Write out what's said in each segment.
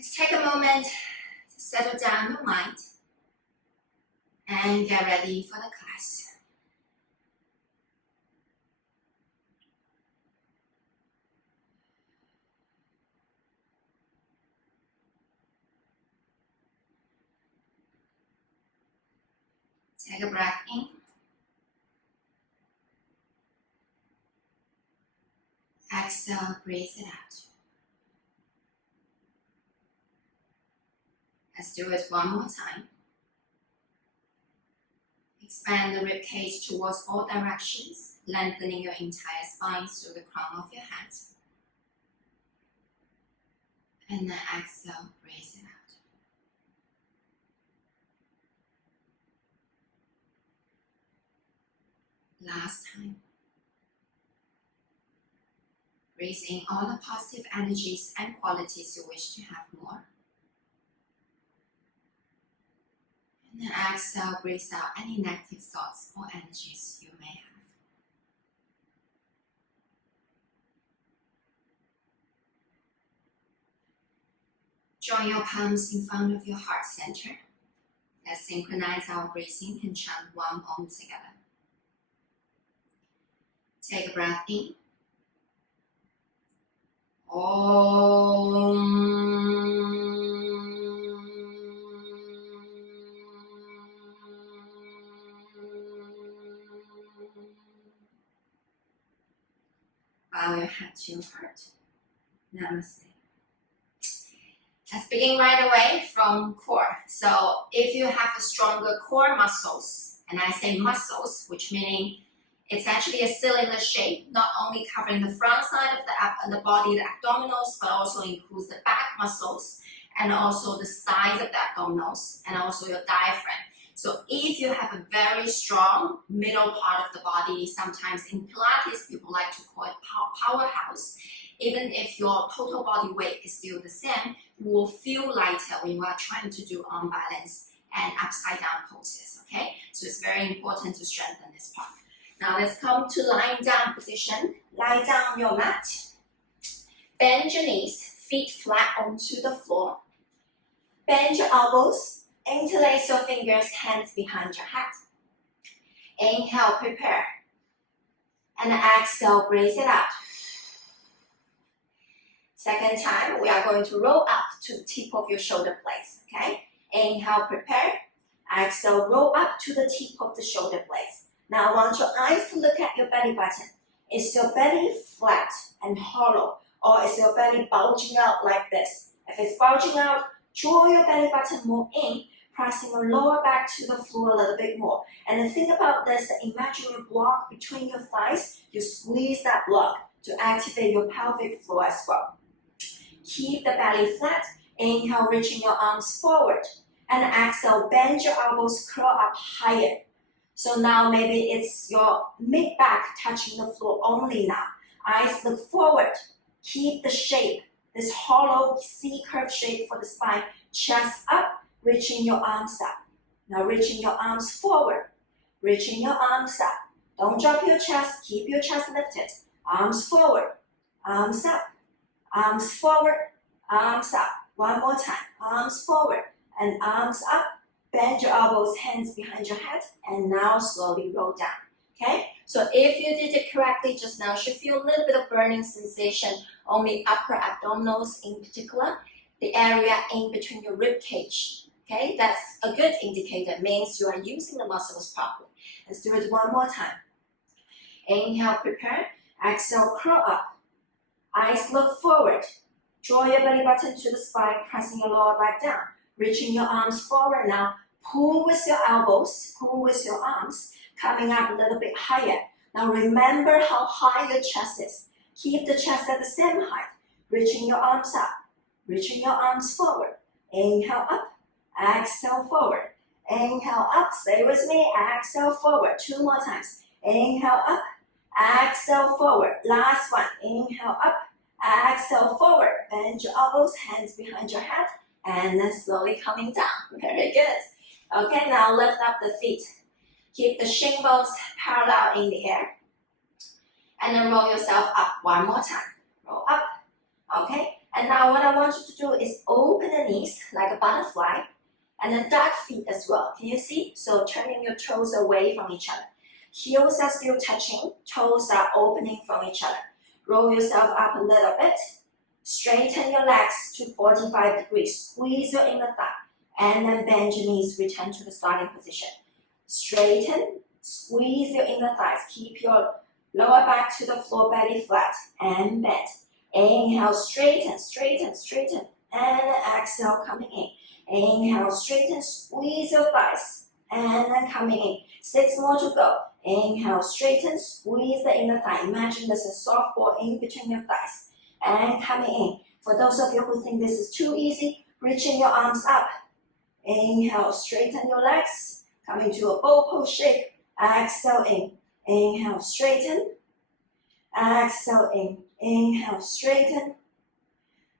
Let's take a moment to settle down your mind and get ready for the class. Take a breath in. Exhale, breathe it out. Let's do it one more time. Expand the rib cage towards all directions, lengthening your entire spine through the crown of your head. And then exhale, breathe it out. Last time. Breathe in all the positive energies and qualities you wish to have more. And then exhale, breathe out any negative thoughts or energies you may have. Join your palms in front of your heart center. Let's synchronize our breathing and chant one Om together. Take a breath in. Bow your head to your heart. Namaste. Let's begin right away from core. So if you have a stronger core muscles, and I say muscles, which meaning it's actually a cylinder shape, not only covering the front side of the body, the abdominals, but also includes the back muscles and also the sides of the abdominals and also your diaphragm. So if you have a very strong middle part of the body, sometimes in Pilates people like to call it powerhouse, even if your total body weight is still the same, you will feel lighter when you are trying to do arm balance and upside down poses, okay? So it's very important to strengthen this part. Now let's come to lying down position. Lie down on your mat. Bend your knees, feet flat onto the floor. Bend your elbows, interlace your fingers, hands behind your head. Inhale, prepare. And exhale, breathe it out. Second time, we are going to roll up to the tip of your shoulder blades, okay? Inhale, prepare. Exhale, roll up to the tip of the shoulder blades. Now I want your eyes to look at your belly button. Is your belly flat and hollow, or is your belly bulging out like this? If it's bulging out, draw your belly button more in, pressing your lower back to the floor a little bit more. And then think about this, imagine a block between your thighs, you squeeze that block to activate your pelvic floor as well. Keep the belly flat, inhale, reaching your arms forward, and exhale, bend your elbows, curl up higher. So now maybe it's your mid-back touching the floor only now. Eyes look forward, keep the shape, this hollow C-curve shape for the spine, chest up, reaching your arms up. Now reaching your arms forward, reaching your arms up. Don't drop your chest, keep your chest lifted. Arms forward, arms up. Arms forward, arms up. One more time. Arms forward and arms up. Bend your elbows, hands behind your head, and now slowly roll down. Okay? So if you did it correctly just now, you should feel a little bit of burning sensation on the upper abdominals in particular, the area in between your rib cage. Okay? That's a good indicator. Means you are using the muscles properly. Let's do it one more time. Inhale, prepare. Exhale, curl up. Eyes look forward. Draw your belly button to the spine, pressing your lower back down. Reaching your arms forward now. Pull with your elbows, pull with your arms, coming up a little bit higher. Now remember how high your chest is. Keep the chest at the same height. Reaching your arms up, reaching your arms forward. Inhale up, exhale forward. Inhale up, stay with me, exhale forward. Two more times. Inhale up, exhale forward. Last one. Inhale up, exhale forward. Bend your elbows, hands behind your head, and then slowly coming down. Very good. Okay, now lift up the feet. Keep the shin bones parallel in the air. And then roll yourself up one more time. Roll up. Okay, And now what I want you to do is open the knees like a butterfly and then duck feet as well. Can you see? So turning your toes away from each other. Heels are still touching, toes are opening from each other. Roll yourself up a little bit. Straighten your legs to 45 degrees. Squeeze your inner thigh. And then bend your knees, return to the starting position. Straighten, squeeze your inner thighs. Keep your lower back to the floor, belly flat, and bend. Inhale, straighten, straighten, straighten. And exhale, coming in. Inhale, straighten, squeeze your thighs. And then coming in. 6 more to go. Inhale, straighten, squeeze the inner thigh. Imagine there's a soft ball in between your thighs. And coming in. For those of you who think this is too easy, reaching your arms up. Inhale, straighten your legs. Coming to a bow pose shape. Exhale in. Inhale, straighten. Exhale in. Inhale, straighten.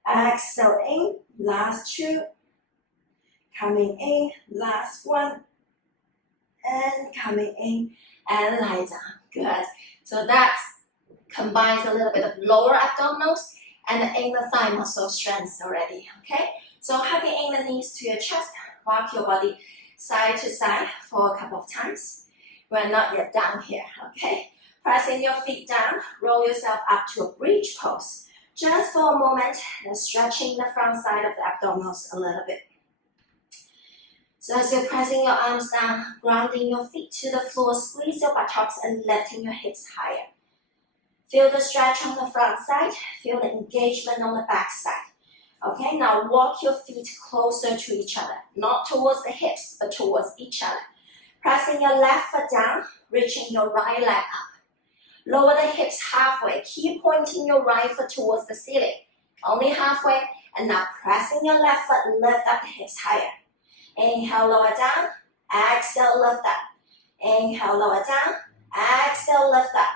Exhale in. Last 2. Coming in. Last 1. And coming in. And lie down. Good. So that combines a little bit of lower abdominals and the inner thigh muscle strength already. Okay? So hugging in the knees to your chest. Rock your body side to side for a couple of times. We're not yet down here, okay? Pressing your feet down, roll yourself up to a bridge pose. Just for a moment, and stretching the front side of the abdominals a little bit. So as you're pressing your arms down, grounding your feet to the floor, squeeze your buttocks and lifting your hips higher. Feel the stretch on the front side, feel the engagement on the back side. Okay, now walk your feet closer to each other, not towards the hips, but towards each other. Pressing your left foot down, reaching your right leg up. Lower the hips halfway, keep pointing your right foot towards the ceiling. Only halfway, and now pressing your left foot, lift up the hips higher. Inhale, lower down, exhale, lift up. Inhale, lower down, exhale, lift up.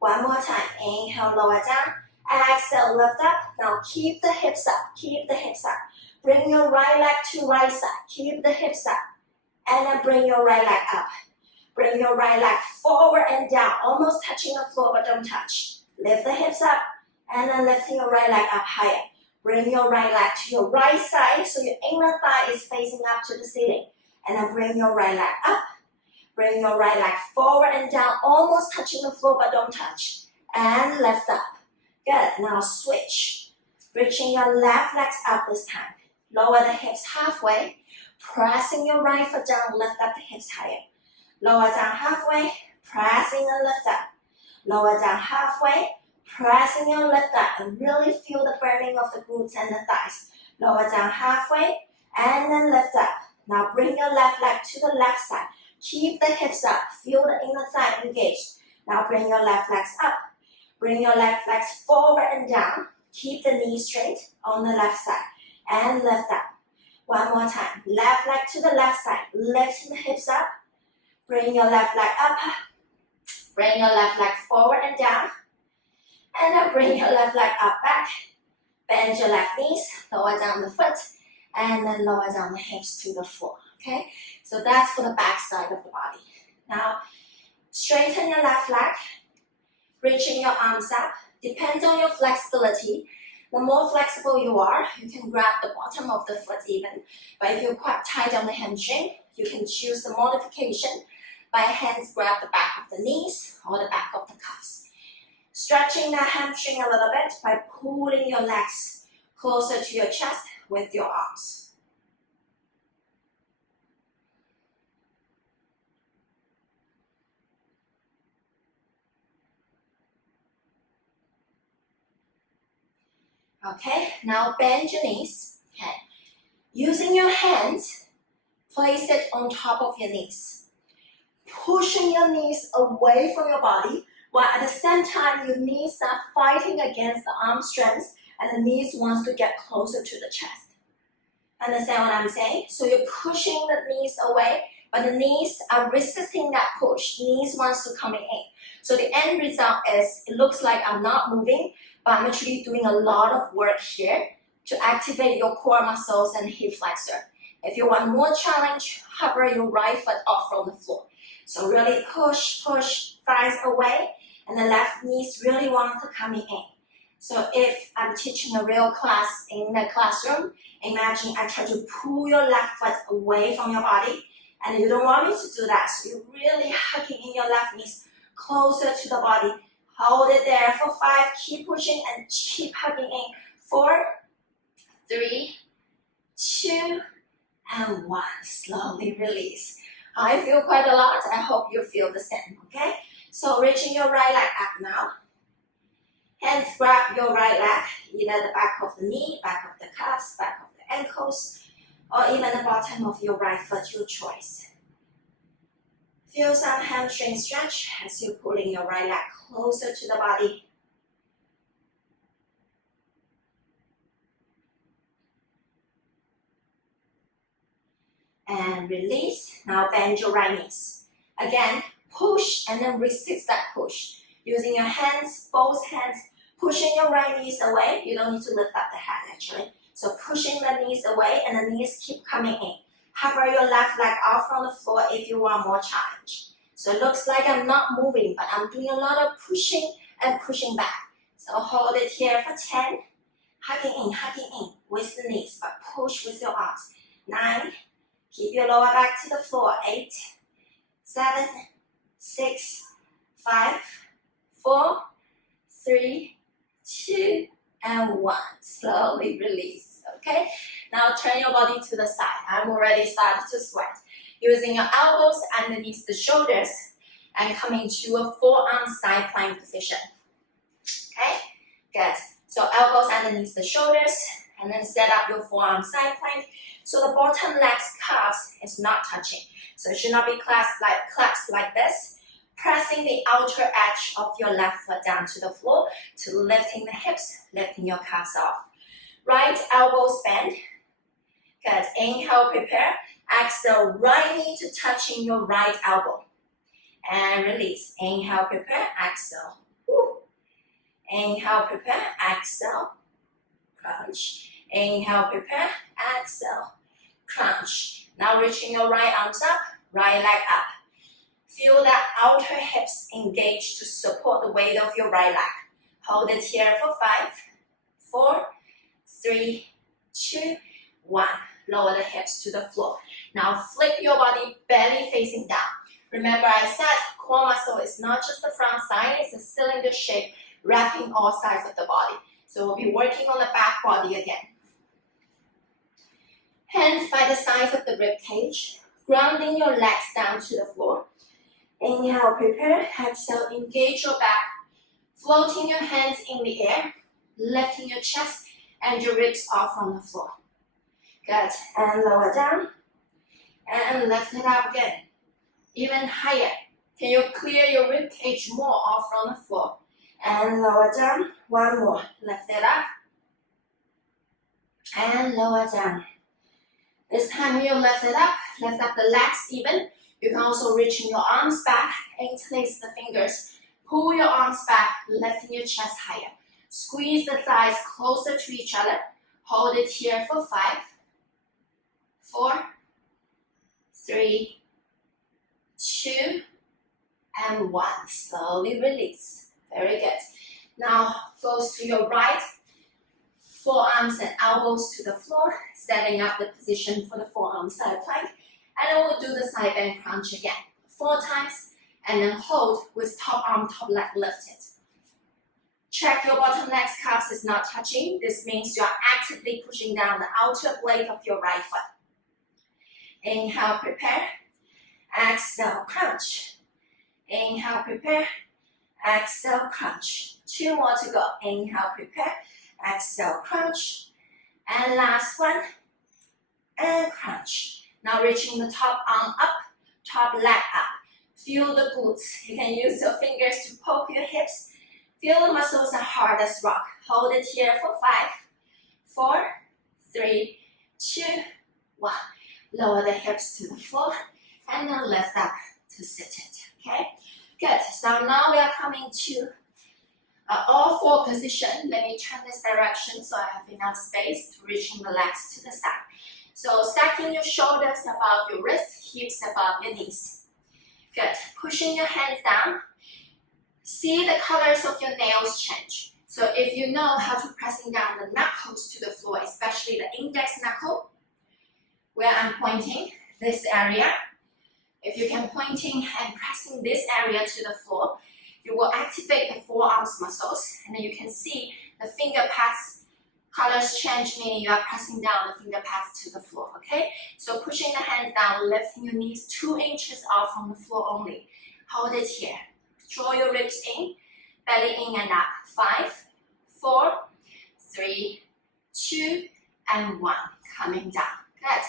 One more time, inhale, lower down. Exhale, lift up. Now keep the hips up, keep the hips up. Bring your right leg to right side, keep the hips up. And then bring your right leg up. Bring your right leg forward and down, almost touching the floor, but don't touch. Lift the hips up, and then lifting your right leg up higher. Bring your right leg to your right side, so your inner thigh is facing up to the ceiling. And then bring your right leg up. Bring your right leg forward and down, almost touching the floor, but don't touch. And lift up. Good, now switch. Reaching your left legs up this time. Lower the hips halfway. Pressing your right foot down, lift up the hips higher. Lower down halfway, pressing and lift up. Lower down halfway, pressing and lift up. And really feel the burning of the glutes and the thighs. Lower down halfway, and then lift up. Now bring your left leg to the left side. Keep the hips up, feel the inner thigh engaged. Now bring your left legs up. Bring your left legs forward and down. Keep the knees straight on the left side. And lift up. One more time. Left leg to the left side. Lifting the hips up. Bring your left leg up. Bring your left leg forward and down. And then bring your left leg up back. Bend your left knees. Lower down the foot. And then lower down the hips to the floor. Okay? So that's for the back side of the body. Now, straighten your left leg. Reaching your arms up. Depends on your flexibility. The more flexible you are, you can grab the bottom of the foot even. But if you're quite tight on the hamstring, you can choose the modification by hands grab the back of the knees or the back of the cuffs. Stretching that hamstring a little bit by pulling your legs closer to your chest with your arms. Okay, now bend your knees. Okay. Using your hands, place it on top of your knees. Pushing your knees away from your body, while at the same time your knees are fighting against the arm strength and the knees wants to get closer to the chest. Understand what I'm saying? So you're pushing the knees away, but the knees are resisting that push. Knees wants to come in. So the end result is, it looks like I'm not moving, but I'm actually doing a lot of work here to activate your core muscles and hip flexor. If you want more challenge, hover your right foot off from the floor. So really push thighs away, and the left knees really wants to come in. So if I'm teaching a real class in the classroom, imagine I try to pull your left foot away from your body, and you don't want me to do that. So you're really hugging in your left knees closer to the body. Hold it there for 5. Keep pushing and keep hugging in. 4, 3, 2, and 1. Slowly release. I feel quite a lot. I hope you feel the same, okay? So reaching your right leg up now. Hands grab your right leg, either the back of the knee, back of the calves, back of the ankles, or even the bottom of your right foot, your choice. Feel some hamstring stretch as you're pulling your right leg closer to the body. And release. Now bend your right knees. Again, push and then resist that push. Using your hands, both hands, pushing your right knees away. You don't need to lift up the head actually. So pushing the knees away and the knees keep coming in. Hover your left leg out from the floor if you want more challenge. So it looks like I'm not moving, but I'm doing a lot of pushing and pushing back. So hold it here for 10. Hugging in with the knees, but push with your arms. 9. Keep your lower back to the floor. 8, 7, 6, 5, 4, 3, 2, and 1. Slowly release, okay? Now turn your body to the side. I'm already starting to sweat. Using your elbows underneath the shoulders and coming to a forearm side plank position. Okay, good. So elbows underneath the shoulders and then set up your forearm side plank. So the bottom leg's calves is not touching. So it should not be clasped like this. Pressing the outer edge of your left foot down to the floor to lifting the hips, lifting your calves off. Right elbows bend. Good. Inhale, prepare. Exhale, right knee to touching your right elbow. And release. Inhale, prepare. Exhale. Woo. Inhale, prepare. Exhale. Crunch. Inhale, prepare. Exhale. Crunch. Now reaching your right arms up, right leg up. Feel that outer hips engage to support the weight of your right leg. Hold it here for 5, 4, 3, 2, 1. Lower the hips to the floor. Now flip your body belly facing down. Remember I said core muscle is not just the front side, it's a cylinder shape wrapping all sides of the body. So we'll be working on the back body again. Hands by the sides of the rib cage, grounding your legs down to the floor. Inhale, prepare. Exhale, engage your back. Floating your hands in the air, lifting your chest and your ribs off from the floor. Good. And lower down. And lift it up again. Even higher. Can you clear your rib cage more off from the floor? And lower down. One more. Lift it up. And lower down. This time when you lift it up, lift up the legs even. You can also reach in your arms back, interlace the fingers. Pull your arms back, lifting your chest higher. Squeeze the thighs closer to each other. Hold it here for 5, 4, 3, 2, and 1. Slowly release. Very good. Now goes to your right. Forearms and elbows to the floor, setting up the position for the forearm side plank. And then we'll do the side bend crunch again. 4 times, and then hold with top arm, top leg lifted. Check your bottom leg's calves is not touching. This means you are actively pushing down the outer blade of your right foot. Inhale, prepare. Exhale, crunch. Inhale, prepare. Exhale, crunch. 2 more to go. Inhale, prepare. Exhale, crunch. And last one. And crunch. Now reaching the top arm up, top leg up. Feel the glutes. You can use your fingers to poke your hips. Feel the muscles are hard as rock. Hold it here for 5, 4, 3, 2, 1. Lower the hips to the floor and then lift up to sit it. Okay? Good. So now we are coming to all 4 position. Let me turn this direction so I have enough space to reaching the legs to the side. So stacking your shoulders above your wrists, hips above your knees. Good. Pushing your hands down. See the colors of your nails change. So if you know how to pressing down the knuckles to the floor, especially the index knuckle, where I'm pointing this area, if you can pointing and pressing this area to the floor, you will activate the forearms muscles, and then you can see the finger pads colors change, meaning you are pressing down the finger pads to the floor, okay? So pushing the hands down, lifting your knees 2 inches off from the floor only. Hold it here. Draw your ribs in, belly in and up. 5, 4, 3, 2, and 1. Coming down. Good.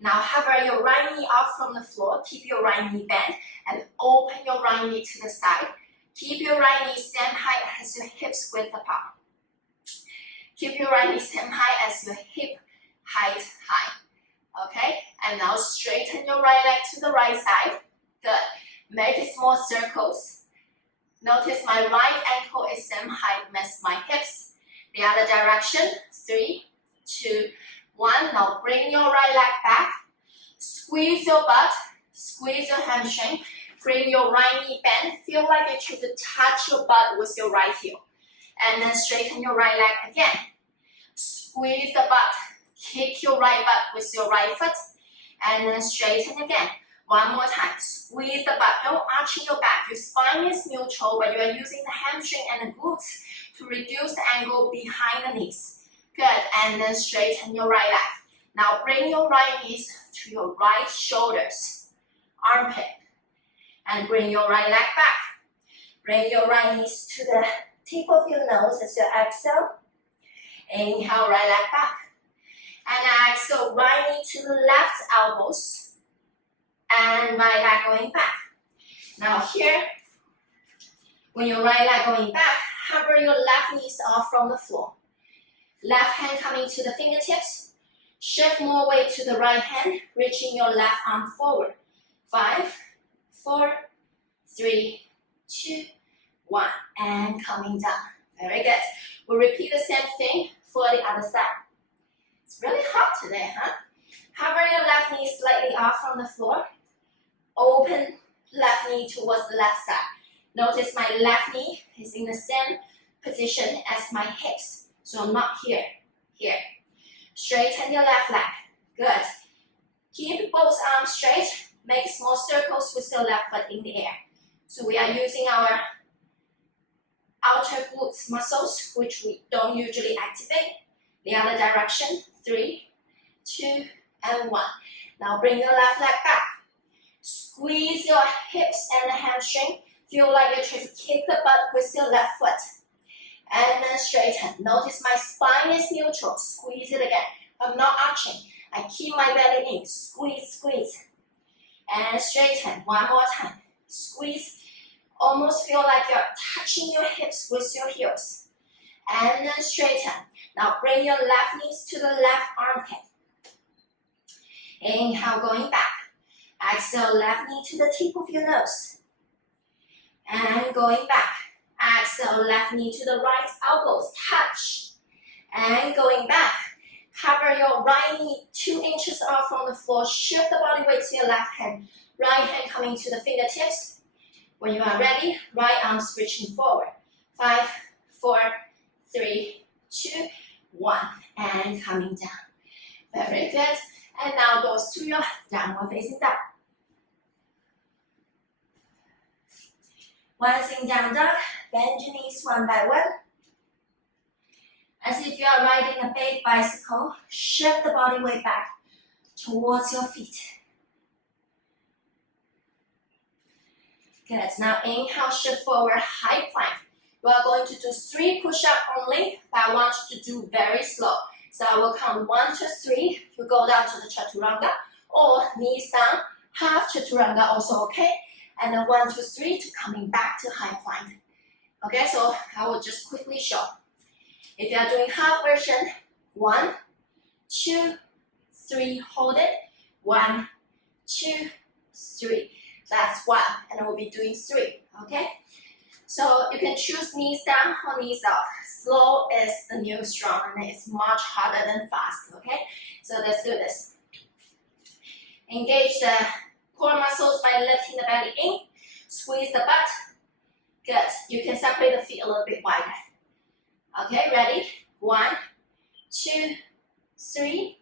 Now hover your right knee off from the floor. Keep your right knee bent and open your right knee to the side. Keep your right knee same height as your hips width apart. Keep your right knee same height as your hip height high. Okay? And now straighten your right leg to the right side. Good. Make small circles. Notice my right ankle is same height as my hips. The other direction. 3, 2, 1. Now bring your right leg back. Squeeze your butt. Squeeze your hamstring. Bring your right knee bend. Feel like you try to touch your butt with your right heel. And then straighten your right leg again. Squeeze the butt. Kick your right butt with your right foot. And then straighten again. One more time. Squeeze the butt. Don't arch your back. Your spine is neutral, but you are using the hamstring and the glutes to reduce the angle behind the knees. Good. And then straighten your right leg. Now bring your right knees to your right shoulders. Armpit. And bring your right leg back. Bring your right knees to the tip of your nose as you exhale. Inhale, right leg back. And exhale, right knee to the left elbows. And right leg going back. Now here, when your right leg going back, hover your left knees off from the floor. Left hand coming to the fingertips. Shift more weight to the right hand, reaching your left arm forward. 5, 4, 3, 2, 1, and coming down. Very good. We'll repeat the same thing for the other side. It's really hot today, huh? Hover your left knee slightly off from the floor. Open left knee towards the left side. Notice my left knee is in the same position as my hips. So I'm not here, here. Straighten your left leg. Good. Keep both arms straight. Make small circles with your left foot in the air. So we are using our outer glutes muscles, which we don't usually activate. The other direction. 3, 2, and 1. Now bring your left leg back. Squeeze your hips and the hamstring. Feel like you're trying to kick the butt with your left foot. And then straighten. Notice my spine is neutral. Squeeze it again. I'm not arching. I keep my belly in. Squeeze, squeeze. And straighten. One more time. Squeeze. Almost feel like you're touching your hips with your heels. And then straighten. Now bring your left knees to the left armpit. Inhale, going back. Exhale, left knee to the tip of your nose. And going back. Exhale, left knee to the right elbows. Touch. And going back. Hover your right knee 2 inches off from the floor. Shift the body weight to your left hand. Right hand coming to the fingertips. When you are ready, right arm reaching forward. 5, 4, 3, 2, 1. And coming down. Very good. And now goes to your downward facing dog. One sitting down dog, bend your knees one by one. As if you are riding a big bicycle, shift the body weight back towards your feet. Good. Now inhale, shift forward, high plank. We are going to do 3 push-ups only, but I want you to do very slow. So I will count 1 to 3. You go down to the chaturanga, or knees down, half chaturanga also okay. And then 1 to 3 to coming back to high plank. Okay, so I will just quickly show. If you are doing half version, 1, 2, 3, hold it. 1, 2, 3. That's 1, and I will be doing 3. Okay. So you can choose knees down or knees up. Slow is the new strong, and it's much harder than fast. Okay. So let's do this. Engage the core muscles by lifting the belly in. Squeeze the butt. Good. You can separate the feet a little bit wider. Okay, ready? 1, 2, 3.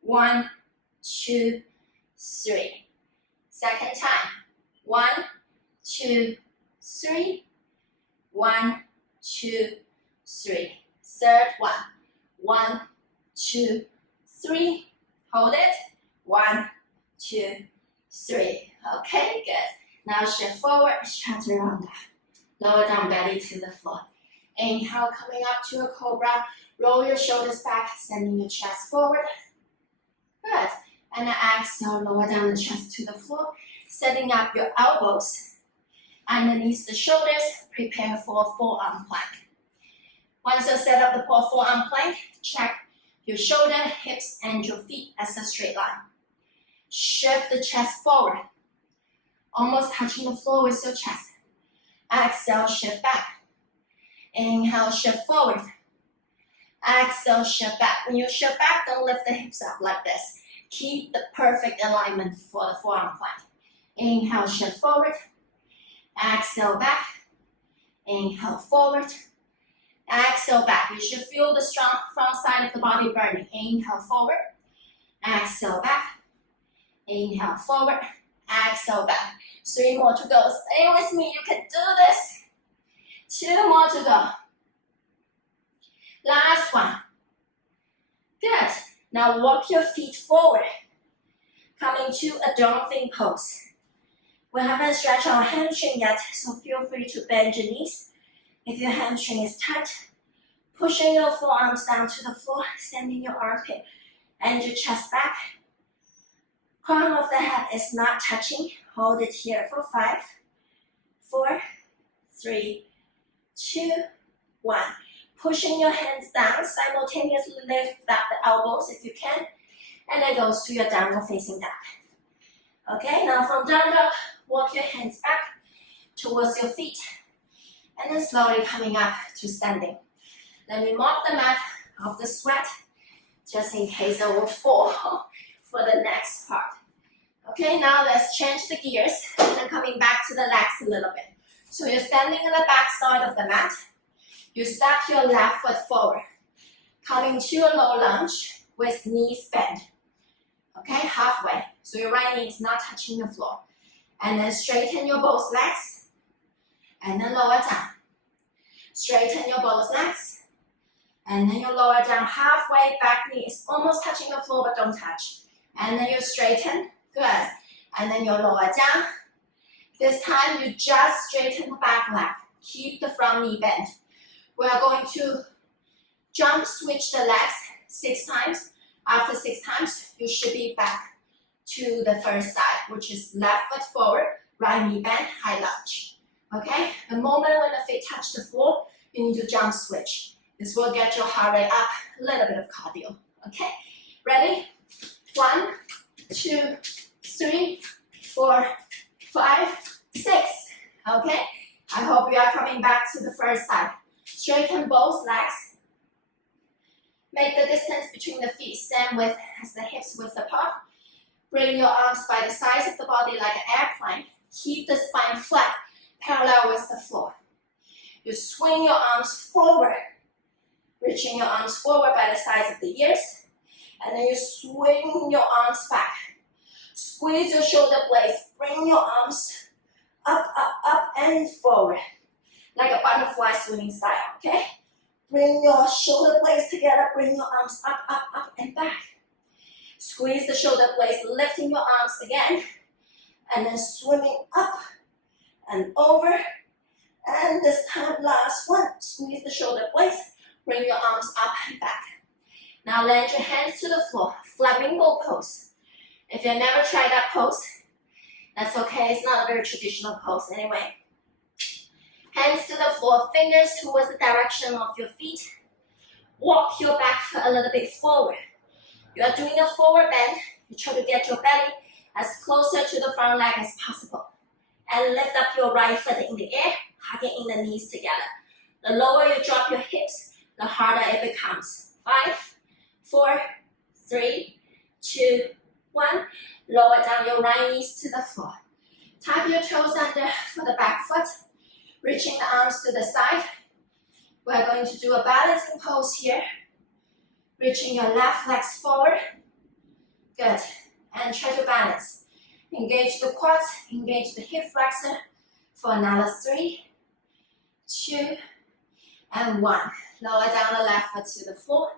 1, 2, 3. Second time. 1, 2, 3. 1, 2, 3. Third one. 1, 2, 3. Hold it. 1, 2, 3. Okay, good. Now shift forward, chaturanga. Lower down belly to the floor. Inhale, coming up to a cobra. Roll your shoulders back, sending your chest forward. Good. And exhale, lower down the chest to the floor. Setting up your elbows underneath the shoulders. Prepare for a forearm plank. Once you set up the forearm plank, check your shoulder, hips, and your feet as a straight line. Shift the chest forward, almost touching the floor with your chest. Exhale, shift back. Inhale, shift forward. Exhale, shift back. When you shift back, don't lift the hips up like this. Keep the perfect alignment for the forearm plank. Inhale, shift forward. Exhale, back. Inhale, forward. Exhale, back. You should feel the strong front side of the body burning. Inhale, forward. Exhale, back. Inhale, forward. Exhale, back. 3 more to go. Stay with me. You can do this. 2 more to go. Last one. Good. Now walk your feet forward. Coming to a dolphin pose. We haven't stretched our hamstring yet, so feel free to bend your knees. If your hamstring is tight, pushing your forearms down to the floor, sending your armpit and your chest back. Crown of the head is not touching. Hold it here for 5, 4, 3, 2, 1. Pushing your hands down, simultaneously lift up the elbows if you can, and then goes to your downward facing dog. Okay, now from down dog, walk your hands back towards your feet, and then slowly coming up to standing. Let me mop the mat of the sweat, just in case I will fall for the next part. Okay, now let's change the gears, and coming back to the legs a little bit. So you're standing on the back side of the mat. You step your left foot forward, coming to a low lunge with knees bent. Okay, halfway. So your right knee is not touching the floor. And then straighten your both legs, and then lower down. Straighten your both legs, and then you lower down halfway. Back knee is almost touching the floor, but don't touch. And then you straighten, good. And then you lower down. This time you just straighten the back leg. Keep the front knee bent. We are going to jump switch the legs 6 times. After 6 times, you should be back to the first side, which is left foot forward, right knee bent, high lunge. Okay? The moment when the feet touch the floor, you need to jump switch. This will get your heart rate up, a little bit of cardio. Okay? Ready? 1, 2, 3, 4, 5, 6. Okay? I hope you are coming back to the first side. Straighten both legs. Make the distance between the feet same width as the hips width apart. Bring your arms by the sides of the body like an airplane. Keep the spine flat, parallel with the floor. You swing your arms forward, reaching your arms forward by the sides of the ears. And then you swing your arms back. Squeeze your shoulder blades. Bring your arms up, up, up, and forward. Like a butterfly swimming style, okay? Bring your shoulder blades together. Bring your arms up, up, up, and back. Squeeze the shoulder blades, lifting your arms again. And then swimming up and over. And this time, last one. Squeeze the shoulder blades. Bring your arms up and back. Now land your hands to the floor. Flamingo pose. If you've never tried that pose, that's okay. It's not a very traditional pose anyway. Hands to the floor, fingers towards the direction of your feet. Walk your back foot a little bit forward. You are doing a forward bend. You try to get your belly as closer to the front leg as possible. And lift up your right foot in the air, hugging in the knees together. The lower you drop your hips, the harder it becomes. 5, 4, 3, 2, 1. Lower down your right knees to the floor. Tap your toes under for the back foot. Reaching the arms to the side. We're going to do a balancing pose here. Reaching your left legs forward. Good. And try to balance. Engage the quads, engage the hip flexor for another 3, 2, and 1. Lower down the left foot to the floor.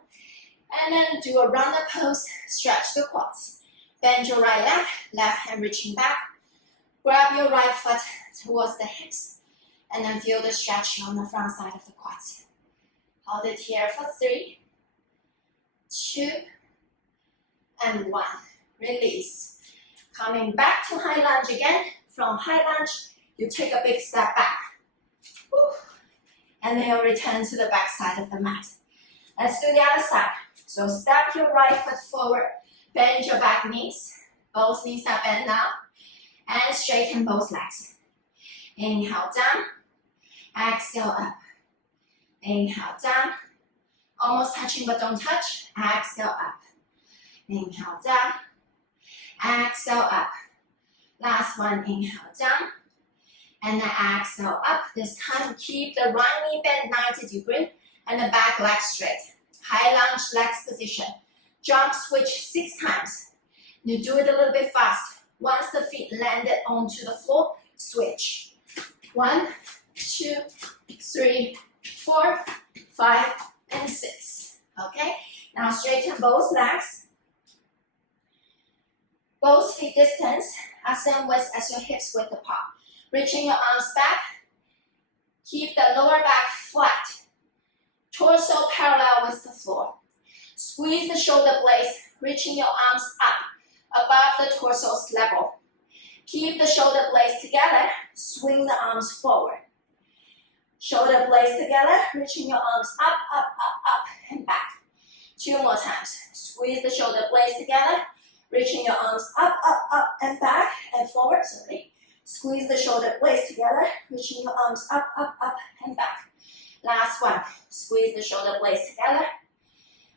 And then do a runner pose, stretch the quads. Bend your right leg, left hand reaching back. Grab your right foot towards the hips. And then feel the stretch on the front side of the quads. Hold it here for 3, 2, and 1. Release. Coming back to high lunge again. From high lunge, you take a big step back. Woo. And then you'll return to the back side of the mat. Let's do the other side. So step your right foot forward. Bend your back knees. Both knees are bent now. And straighten both legs. Inhale down. Exhale up. Inhale down. Almost touching but don't touch. Exhale up. Inhale down. Exhale up. Last one, inhale down. And then exhale up. This time keep the right knee bent 90 degrees and the back leg straight. High lunge legs position. Jump switch 6 times. You do it a little bit fast. Once the feet landed onto the floor, switch. 1, 2, 3, 4, 5, and 6. Okay? Now straighten both legs. Both feet distance are same width as your hips width apart. Reaching your arms back. Keep the lower back flat. Torso parallel with the floor. Squeeze the shoulder blades, reaching your arms up above the torso's level. Keep the shoulder blades together. Swing the arms forward. Shoulder blades together, reaching your arms up, up, up, up, and back. 2 more times. Squeeze the shoulder blades together. Reaching your arms up, up, up, and back, and forward, sorry. Squeeze the shoulder blades together, reaching your arms up, up, up, and back. Last one. Squeeze the shoulder blades together,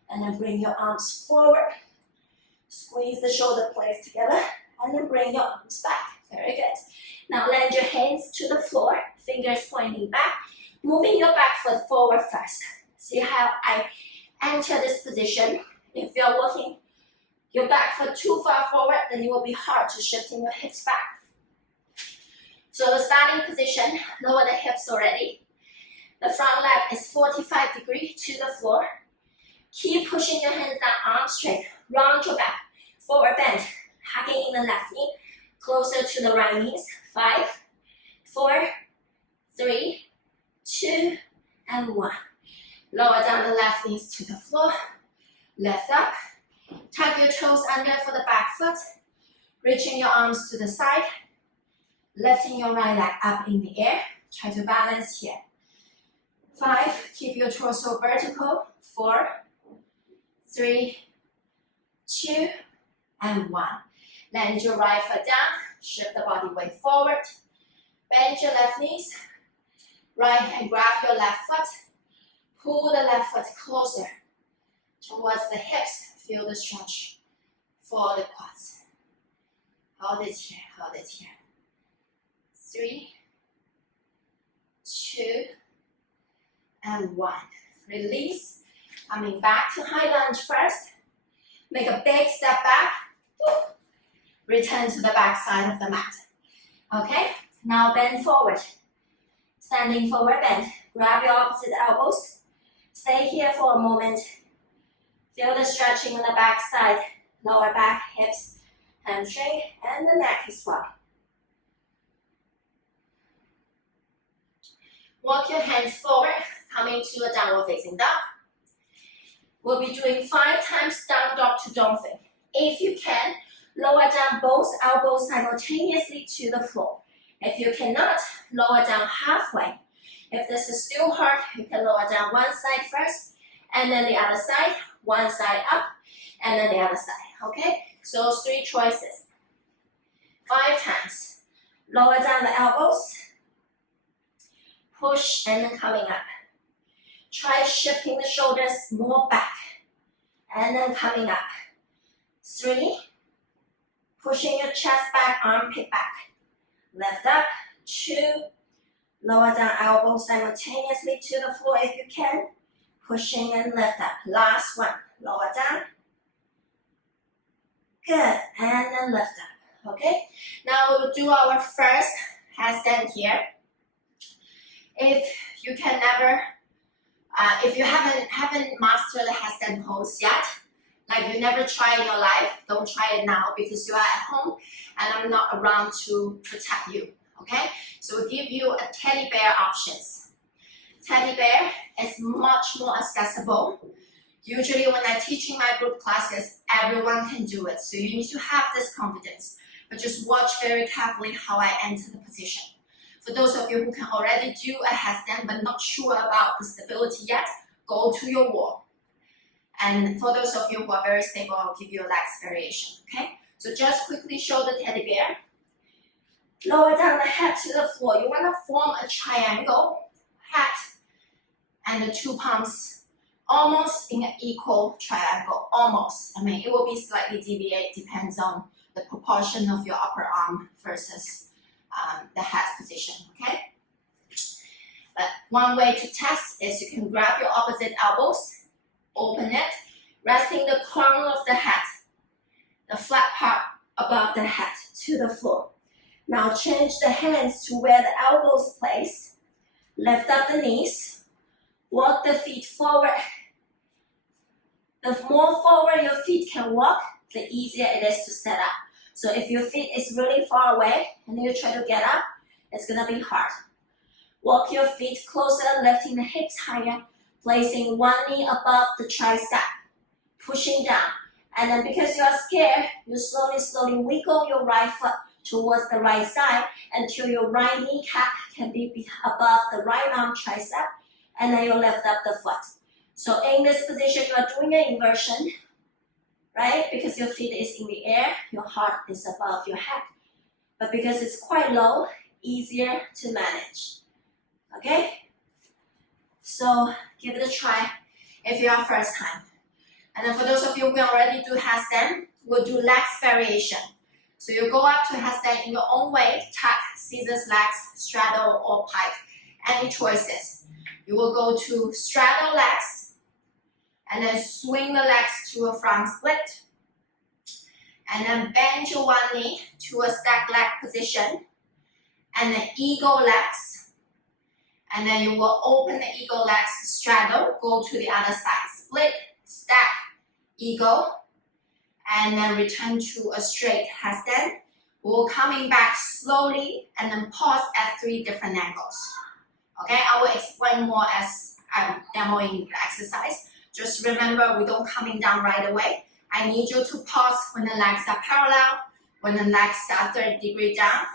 and then bring your arms forward. Squeeze the shoulder blades together, and then bring your arms back. Very good. Now land your hands to the floor, fingers pointing back, moving your back foot forward first. See how I enter this position? If you're working your back foot too far forward, then it will be hard to shifting your hips back. So the starting position, lower the hips already. The front leg is 45 degrees to the floor. Keep pushing your hands down, arms straight. Round your back, forward bend, hugging in the left knee, closer to the right knees. 5, 4, 3, 2, and 1. Lower down the left knees to the floor. Lift up. Tuck your toes under for the back foot. Reaching your arms to the side. Lifting your right leg up in the air. Try to balance here. 5, keep your torso vertical. 4, 3, 2, and 1. Land your right foot down. Shift the body weight forward. Bend your left knees. Right hand grab your left foot. Pull the left foot closer towards the hips. Feel the stretch for the quads. Hold it here, hold it here. 3, 2, and 1. Release. Coming back to high lunge first. Make a big step back. Return to the back side of the mat. Okay, now bend forward. Standing forward bend. Grab your opposite elbows. Stay here for a moment. Feel the stretching on the back side, lower back, hips, hamstring, and the neck as well. Walk your hands forward, coming to a downward facing dog. We'll be doing 5 times down dog to dolphin. If you can, lower down both elbows simultaneously to the floor. If you cannot, lower down halfway. If this is still hard, you can lower down one side first, and then the other side, one side up, and then the other side, okay? So 3 choices. 5 times. Lower down the elbows. Push and then coming up. Try shifting the shoulders more back. And then coming up. 3. Pushing your chest back, armpit back. Lift up. 2. Lower down elbows simultaneously to the floor if you can. Pushing and lift up. Last one. Lower down. Good. And then lift up. Okay. Now we'll do our first headstand here. If you can never, if you haven't mastered the headstand pose yet, like you never try in your life, don't try it now because you are at home and I'm not around to protect you. Okay, so we'll give you a teddy bear options. Teddy bear is much more accessible. Usually when I'm teaching my group classes, everyone can do it. So you need to have this confidence, but just watch very carefully how I enter the position. For those of you who can already do a headstand but not sure about the stability yet, go to your wall. And for those of you who are very stable, I'll give you a legs variation. Okay, so just quickly show the teddy bear. Lower down the head to the floor. You want to form a triangle, head and the two palms almost in an equal triangle, almost. I mean, it will be slightly deviate, depends on the proportion of your upper arm versus the head position, okay? But one way to test is you can grab your opposite elbows, open it, resting the crown of the head, the flat part above the head to the floor. Now change the hands to where the elbows place. Lift up the knees. Walk the feet forward. The more forward your feet can walk, the easier it is to set up. So if your feet is really far away and you try to get up, it's gonna be hard. Walk your feet closer, lifting the hips higher, placing one knee above the tricep, pushing down. And then because you are scared, you slowly wiggle your right foot towards the right side until your right kneecap can be above the right arm tricep, and then you lift up the foot. So in this position, you are doing an inversion, right? Because your feet is in the air, your heart is above your head. But because it's quite low, easier to manage, okay? So give it a try if you are first time. And then for those of you who already do headstand, we'll do legs variation. So you go up to headstand in your own way, tuck, scissors legs, straddle or pike, any choices. You will go to straddle legs and then swing the legs to a front split. And then bend your one knee to a stack leg position. And then eagle legs. And then you will open the eagle legs, straddle, go to the other side, split, stack, eagle. And then return to a straight headstand. We're coming back slowly and then pause at 3 different angles. Okay, I will explain more as I'm demoing the exercise. Just remember, we don't coming down right away. I need you to pause when the legs are parallel, when the legs are 30 degree down,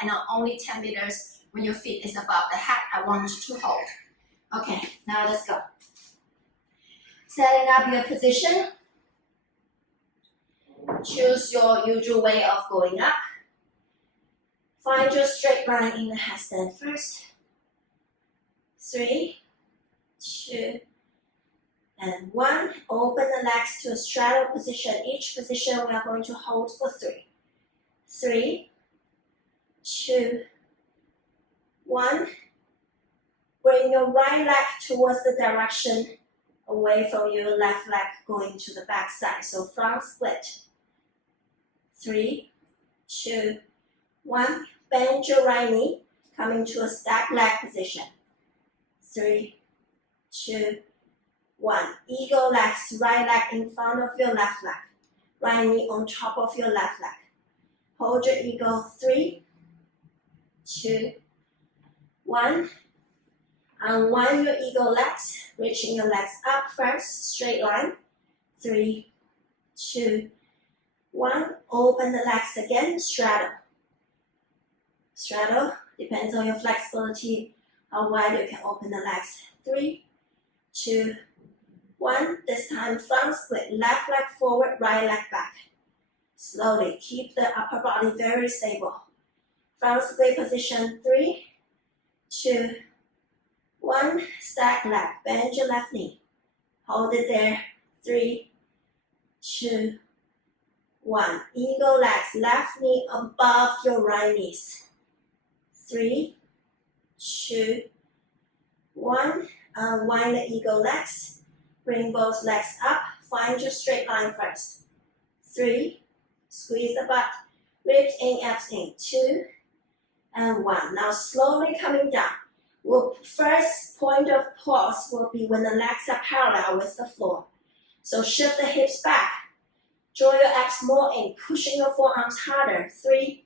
and only 10 meters when your feet is above the head. I want you to hold. Okay, now let's go. Setting up your position. Choose your usual way of going up. Find your straight line in the headstand first. 3, 2, and 1. Open the legs to a straddle position. Each position we are going to hold for 3. 3, 2, 1. Bring your right leg towards the direction away from your left leg going to the back side. So front split. 3, 2, 1. Bend your right knee, coming to a stack leg position. 3, 2, 1. Eagle legs, right leg in front of your left leg. Right knee on top of your left leg. Hold your eagle. 3, 2, 1. Unwind your eagle legs, reaching your legs up first, straight line. 3, 2, 1. Open the legs again, straddle. Straddle, depends on your flexibility, how wide you can open the legs. 3, 2, 1. This time front split, left leg forward, right leg back. Slowly, keep the upper body very stable. Front split position, 3, 2, 1. Stack leg, bend your left knee. Hold it there. 3, 2, 1. Eagle legs, left knee above your right knees. 3, 2, 1. Unwind the eagle legs. Bring both legs up. Find your straight line first. 3. Squeeze the butt. Ribs in, abs in. 2 and 1. Now slowly coming down. First point of pause will be when the legs are parallel with the floor. So shift the hips back. Draw your abs more in, pushing your forearms harder. 3,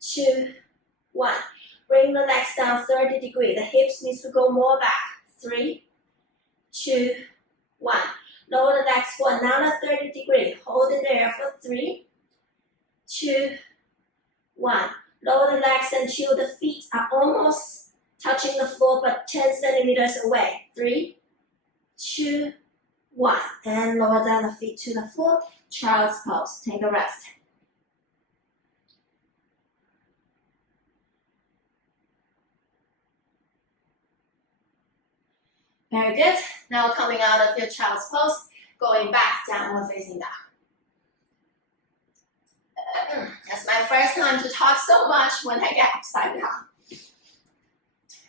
2, 1. Bring the legs down 30 degrees. The hips need to go more back. 3, 2, 1. Lower the legs for another 30 degrees. Hold it there for 3, 2, 1. Lower the legs until the feet are almost touching the floor but 10 centimeters away. 3, 2, 1. And lower down the feet to the floor. Child's pose. Take a rest. Very good. Now coming out of your child's pose, going back, downward facing dog. That's my first time to talk so much when I get upside down.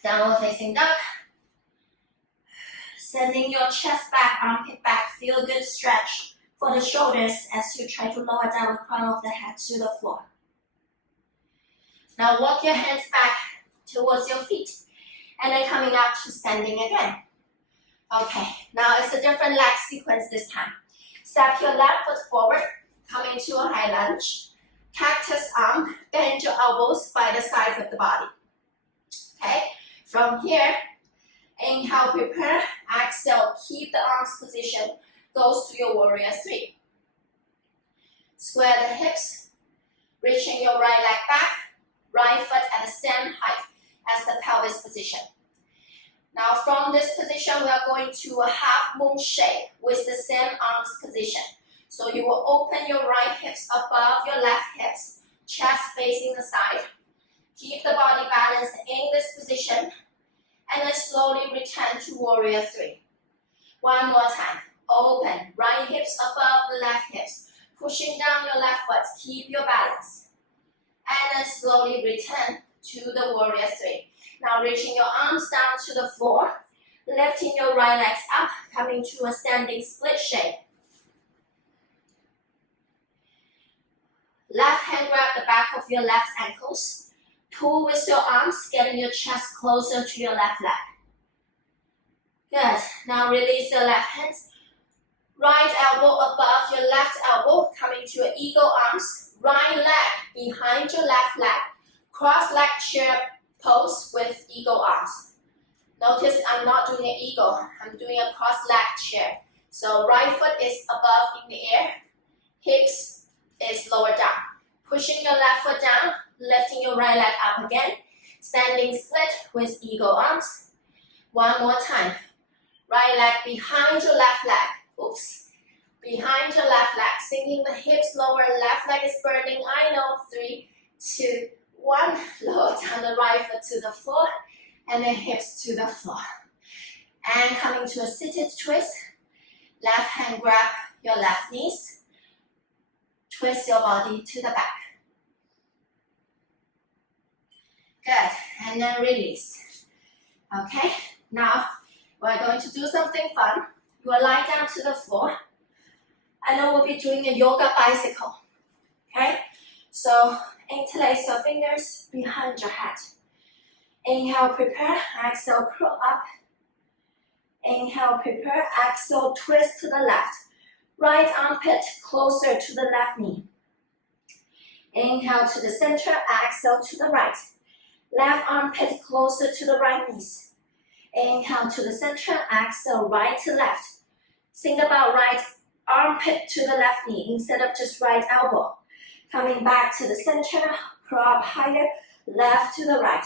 Downward facing dog. Sending your chest back, armpit back. Feel a good stretch for the shoulders as you try to lower down the crown of the head to the floor. Now walk your hands back towards your feet and then coming up to standing again. Okay, now it's a different leg sequence this time. Step your left foot forward, come into a high lunge. Cactus arm, bend your elbows by the sides of the body. Okay, from here, inhale, prepare, exhale, keep the arms position, goes to your warrior 3. Square the hips, reaching your right leg back, right foot at the same height as the pelvis position. Now from this position, we are going to a half moon shape with the same arms position. So you will open your right hips above your left hips, chest facing the side. Keep the body balanced in this position, and then slowly return to warrior 3. One more time. Open, right hips above the left hips, pushing down your left foot, keep your balance. And then slowly return to the warrior 3. Now reaching your arms down to the floor, lifting your right legs up, coming to a standing split shape. Left hand grab the back of your left ankles, pull with your arms, getting your chest closer to your left leg. Good, now release your left hands. Right elbow above your left elbow, coming to an eagle arms. Right leg behind your left leg. Cross leg chair pose with eagle arms. Notice I'm not doing an eagle, I'm doing a cross leg chair. So right foot is above in the air, hips is lower down. Pushing your left foot down, lifting your right leg up again. Standing split with eagle arms. One more time. Right leg behind your left leg. Oops. Behind your left leg, sinking the hips lower, left leg is burning. I know. 3, 2, 1. Lower down the right foot to the floor, and then hips to the floor. And coming to a seated twist. Left hand grab your left knees. Twist your body to the back. Good. And then release. Okay. Now we're going to do something fun. You will lie down to the floor, and then we'll be doing a yoga bicycle. Okay? So interlace your fingers behind your head. Inhale, prepare. Exhale, curl up. Inhale, prepare. Exhale, twist to the left. Right armpit closer to the left knee. Inhale to the center. Exhale to the right. Left armpit closer to the right knees. Inhale to the center. Exhale, right to left. Think about right armpit to the left knee instead of just right elbow. Coming back to the center, curl up higher, left to the right.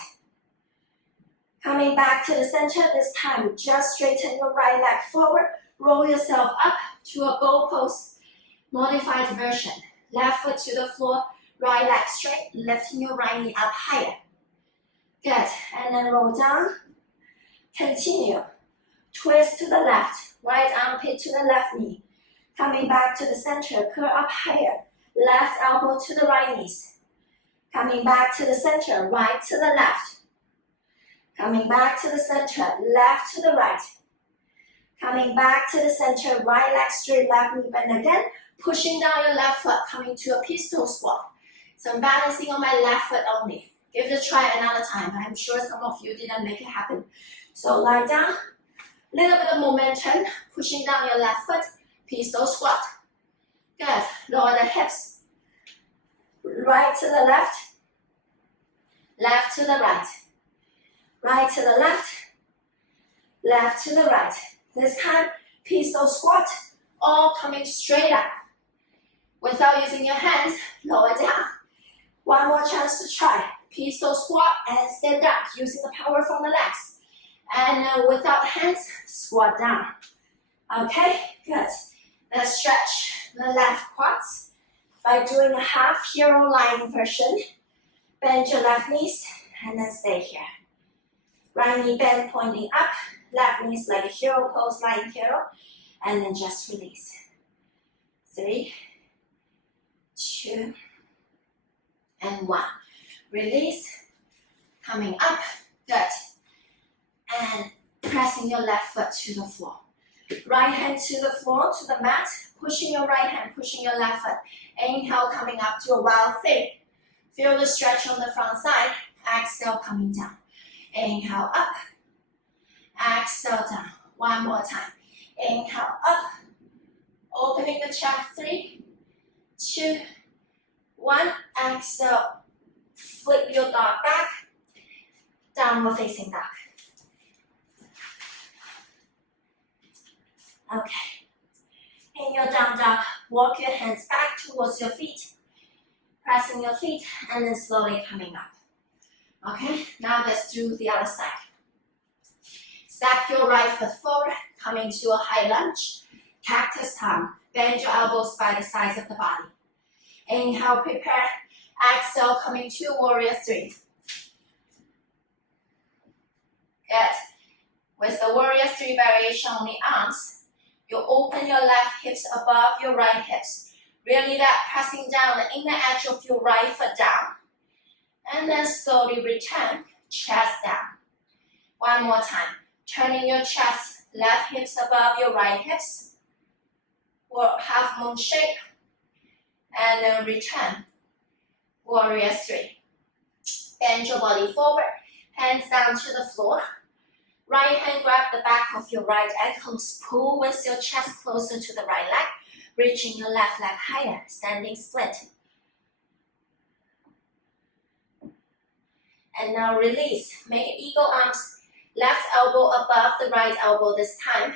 Coming back to the center, this time just straighten your right leg forward, roll yourself up to a bow pose, modified version. Left foot to the floor, right leg straight, lifting your right knee up higher. Good, and then roll down, continue. Twist to the left, right armpit to the left knee. Coming back to the center, curl up higher. Left elbow to the right knees. Coming back to the center, right to the left. Coming back to the center, left to the right. Coming back to the center, right leg straight, left knee bend again. Pushing down your left foot, coming to a pistol squat. So I'm balancing on my left foot only. Give it a try another time. I'm sure some of you didn't make it happen. So lie down, little bit of momentum, pushing down your left foot, pistol squat. Good, lower the hips. Right to the left, left to the right. Right to the left, left to the right. This time, pistol squat, all coming straight up. Without using your hands, lower down. One more chance to try. Pistol squat and stand up using the power from the legs. And without hands, squat down. Okay, good. Let's stretch the left quads by doing a half hero lying version. Bend your left knees and then stay here. Right knee bend pointing up, left knees like a hero pose, lying hero, and then just release. 3, 2, and 1. Release, coming up, good. And pressing your left foot to the floor. Right hand to the floor, to the mat, pushing your right hand, pushing your left foot. Inhale, coming up to a wild thing. Feel the stretch on the front side. Exhale, coming down. Inhale, up. Exhale, down. One more time. Inhale, up. Opening the chest, 3, 2, 1. Exhale. Flip your dog back. Downward facing dog. Okay. In your down dog, walk your hands back towards your feet. Pressing your feet and then slowly coming up. Okay, now let's do the other side. Step your right foot forward, coming to a high lunge. Cactus thumb. Bend your elbows by the sides of the body. Inhale, prepare. Exhale, coming to warrior 3. Good. With the warrior 3 variation on the arms, you open your left hips above your right hips. Really that pressing down the inner edge of your right foot down. And then slowly return, chest down. One more time. Turning your chest, left hips above your right hips. Or half moon shape. And then return. Warrior 3. Bend your body forward, hands down to the floor. Right hand grab the back of your right ankles. Pull with your chest closer to the right leg. Reaching your left leg higher, standing split. And now release. Make eagle arms. Left elbow above the right elbow this time.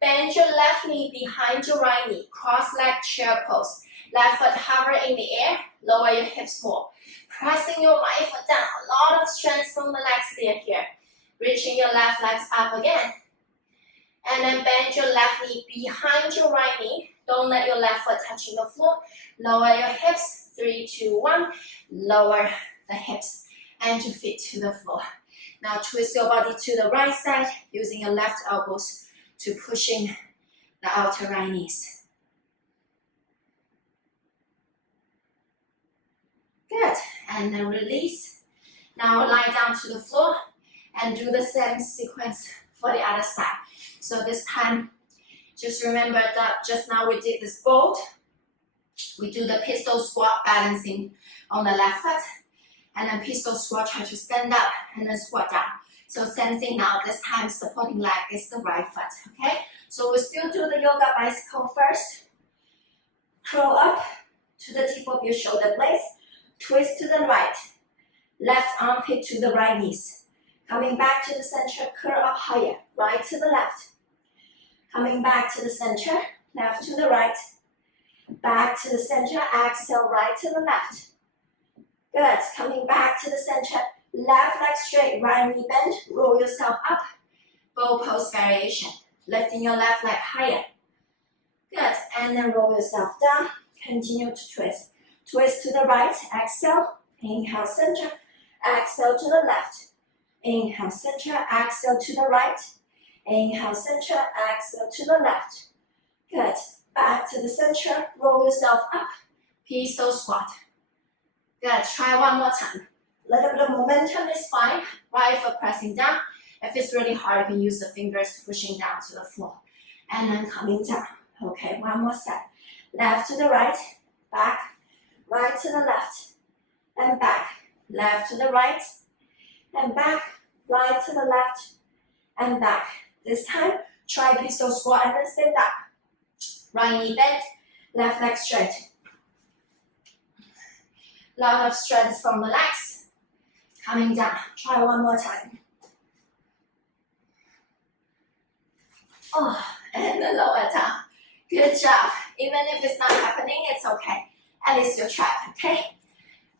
Bend your left knee behind your right knee. Cross leg chair pose. Left foot hover in the air. Lower your hips more. Pressing your right foot down. A lot of strength from the legs there here. Reaching your left legs up again. And then bend your left knee behind your right knee. Don't let your left foot touching the floor. Lower your hips. 3, 2, 1. Lower the hips and your feet to the floor. Now twist your body to the right side using your left elbows to pushing the outer right knees. Good. And then release. Now lie down to the floor and do the same sequence for the other side. So this time, just remember that just now we did this boat. We do the pistol squat balancing on the left foot. And then pistol squat, try to stand up and then squat down. So same thing now, this time supporting leg is the right foot, okay? So we still do the yoga bicycle first. Curl up to the tip of your shoulder blades. Twist to the right. Left armpit to the right knees. Coming back to the center, curl up higher. Right to the left. Coming back to the center, left to the right. Back to the center, exhale, right to the left. Good. Coming back to the center, left leg straight, right knee bend, roll yourself up. Bow pose variation. Lifting your left leg higher. Good. And then roll yourself down. Continue to twist. Twist to the right, exhale. Inhale, center. Exhale to the left. Inhale, center. Exhale to the right. Inhale, center. Exhale to the left. Good. Back to the center. Roll yourself up. Pistol squat. Good. Try one more time. Little bit of momentum is fine. Right foot pressing down. If it's really hard, you can use the fingers pushing down to the floor. And then coming down. Okay, one more set. Left to the right, back, right to the left, and back. Left to the right, and back, right to the left, and back. This time, try pistol squat and then stand up. Right knee bent, left leg straight. Lot of strength from the legs. Coming down. Try one more time. Oh, and the lower down. Good job. Even if it's not happening, it's okay. At least you're trapped, okay?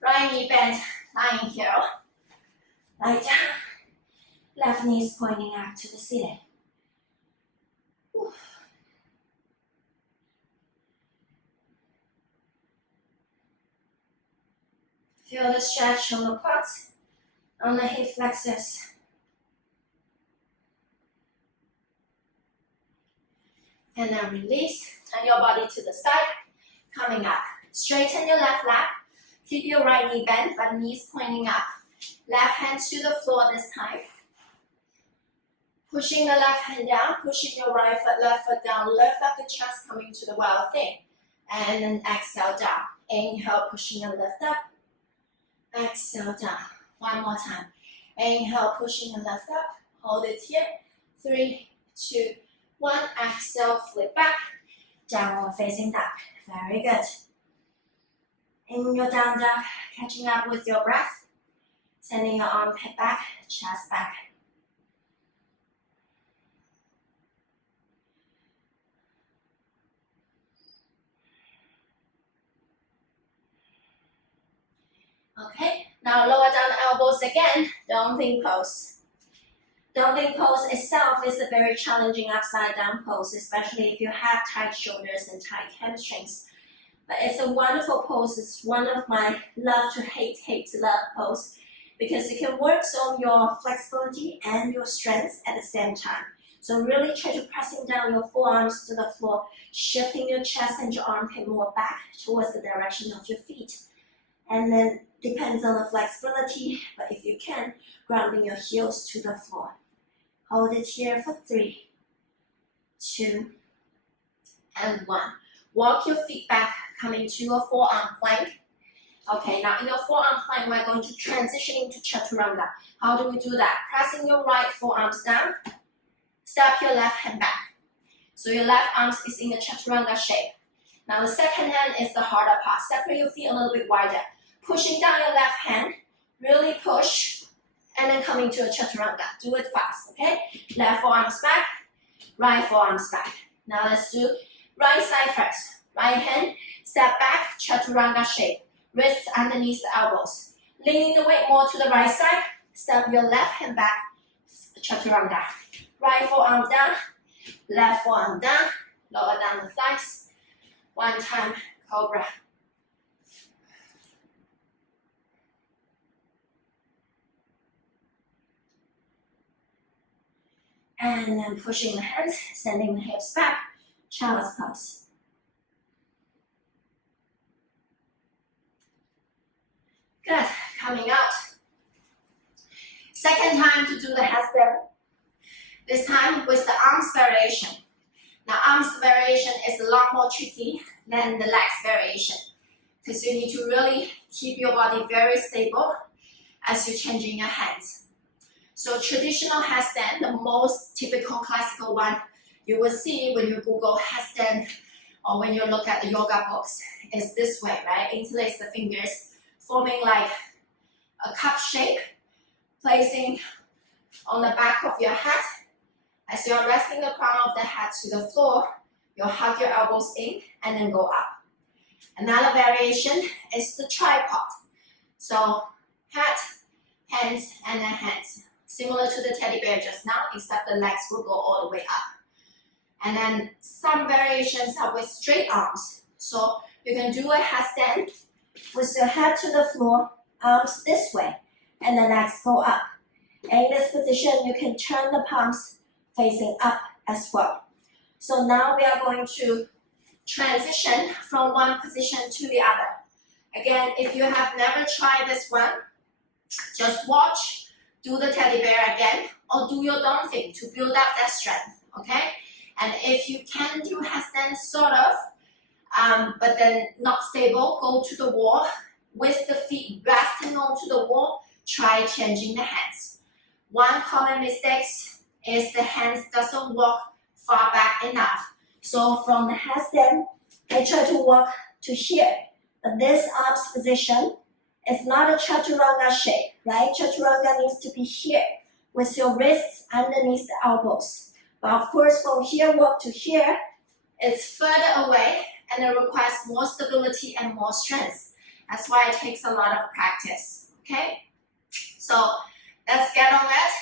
Right knee bent, lying here. Lie down. Left knee is pointing up to the ceiling. Whew. Feel the stretch on the quads, on the hip flexors. And then release. Turn your body to the side. Coming up. Straighten your left leg. Keep your right knee bent, but knees pointing up. Left hand to the floor this time. Pushing the left hand down. Pushing your right foot, left foot down. Lift up the chest, coming to the well thing. And then exhale down. Inhale, pushing and lift up. Exhale down. One more time. Inhale, pushing and lift up. Hold it here. 3, 2, 1. Exhale, flip back. Downward facing dog. Very good. In your down dog, catching up with your breath. Sending your armpit back, chest back. Okay, now lower down the elbows again, dumpling pose. Dumpling pose itself is a very challenging upside down pose, especially if you have tight shoulders and tight hamstrings. But it's a wonderful pose. It's one of my love to hate, hate to love pose because it can work on your flexibility and your strength at the same time. So really try to pressing down your forearms to the floor, shifting your chest and your armpit more back towards the direction of your feet. And then depends on the flexibility, but if you can, grounding your heels to the floor. Hold it here for 3, 2, and 1. Walk your feet back, coming to a forearm plank. Okay, now in your forearm plank, we're going to transition into chaturanga. How do we do that? Pressing your right forearms down, step your left hand back. So your left arm is in a chaturanga shape. Now the second hand is the harder part. Separate your feet a little bit wider. Pushing down your left hand, really push, and then coming to a chaturanga. Do it fast, okay? Left forearms back, right forearms back. Now let's do right side first. Right hand, step back, chaturanga shape. Wrists underneath the elbows. Leaning the weight more to the right side, step your left hand back, chaturanga. Right forearm down, left forearm down, lower down the thighs. One time, cobra. And then pushing the hands, sending the hips back, child's pose. Good, coming out. Second time to do the headstand. This time with the arms variation. Now arms variation is a lot more tricky than the legs variation because you need to really keep your body very stable as you're changing your hands. So traditional headstand, the most typical classical one you will see when you Google headstand or when you look at the yoga books is this way, right? Interlace the fingers, forming like a cup shape, placing on the back of your head. As you're resting the crown of the head to the floor, you'll hug your elbows in and then go up. Another variation is the tripod. So head, hands, and then hands. Similar to the teddy bear just now, except the legs will go all the way up. And then some variations are with straight arms. So you can do a headstand with your head to the floor, arms this way, and the legs go up. In this position, you can turn the palms facing up as well. So now we are going to transition from one position to the other. Again, if you have never tried this one, Just watch, do the teddy bear again, or do your own thing to build up that strength, okay? And if you can do headstand sort of, but then not stable, go to the wall with the feet resting onto the wall, try changing the hands. One common mistake is the hands doesn't walk far back enough. So from the headstand, I try to walk to here, but this arms position is not a chaturanga shape, right? Chaturanga needs to be here with your wrists underneath the elbows. But of course, from here walk to here, it's further away and it requires more stability and more strength. That's why it takes a lot of practice, okay? So let's get on it.